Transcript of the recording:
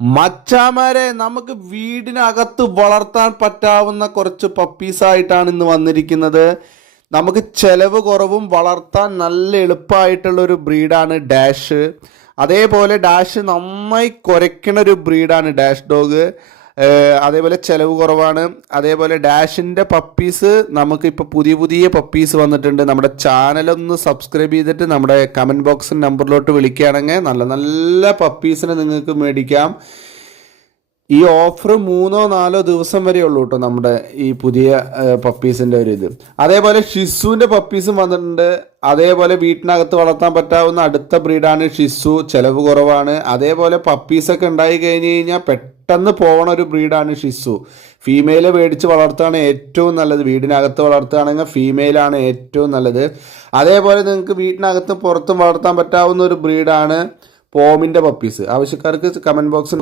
മച്ചാമാരെ നമുക്ക് വീടിനകത്ത് വളർത്താൻ പറ്റാവുന്ന കുറച്ച് പപ്പീസായിട്ടാണ് ഇന്ന് വന്നിരിക്കുന്നത്. നമുക്ക് ചെലവ് കുറവും വളർത്താൻ നല്ല എളുപ്പമായിട്ടുള്ള ഒരു ബ്രീഡാണ് ഡാഷ്. അതേപോലെ ഡാഷ് നന്നായി കുരയ്ക്കണ ഒരു ബ്രീഡാണ് ഡാഷ് ഡോഗ്. അതേപോലെ ചിലവ് കുറവാണ്. അതേപോലെ ഡാഷിൻ്റെ പപ്പീസ് നമുക്കിപ്പോൾ പുതിയ പുതിയ പപ്പീസ് വന്നിട്ടുണ്ട്. നമ്മുടെ ചാനലൊന്ന് സബ്സ്ക്രൈബ് ചെയ്തിട്ട് നമ്മുടെ കമൻറ്റ് ബോക്സ് നമ്പറിലോട്ട് വിളിക്കുകയാണെങ്കിൽ നല്ല നല്ല പപ്പീസിനെ നിങ്ങൾക്ക് മേടിക്കാം. ഈ ഓഫർ 3-4 ദിവസം വരെ ഉള്ളൂ കേട്ടോ നമ്മുടെ ഈ പുതിയ പപ്പീസിൻ്റെ ഒരു ഇത്. അതേപോലെ ഷിസുവിൻ്റെ പപ്പീസും വന്നിട്ടുണ്ട്. അതേപോലെ വീട്ടിനകത്ത് വളർത്താൻ പറ്റാവുന്ന അടുത്ത ബ്രീഡാണ് ഷിസു. ചിലവ് കുറവാണ്. അതേപോലെ പപ്പീസൊക്കെ ഉണ്ടായി കഴിഞ്ഞ് കഴിഞ്ഞാൽ പെട്ടെന്ന് പോകണ ഒരു ബ്രീഡാണ് ഷിസു. ഫീമെയിലെ മേടിച്ച് വളർത്തുകയാണ് ഏറ്റവും നല്ലത്. വീടിനകത്ത് വളർത്തുകയാണെങ്കിൽ ഫീമെയിലാണ് ഏറ്റവും നല്ലത്. അതേപോലെ നിങ്ങൾക്ക് വീട്ടിനകത്തും പുറത്തും വളർത്താൻ പറ്റാവുന്ന ഒരു ബ്രീഡാണ് പോമിൻ്റെ പപ്പീസ്. ആവശ്യക്കാർക്ക് കമൻറ്റ് ബോക്സിൽ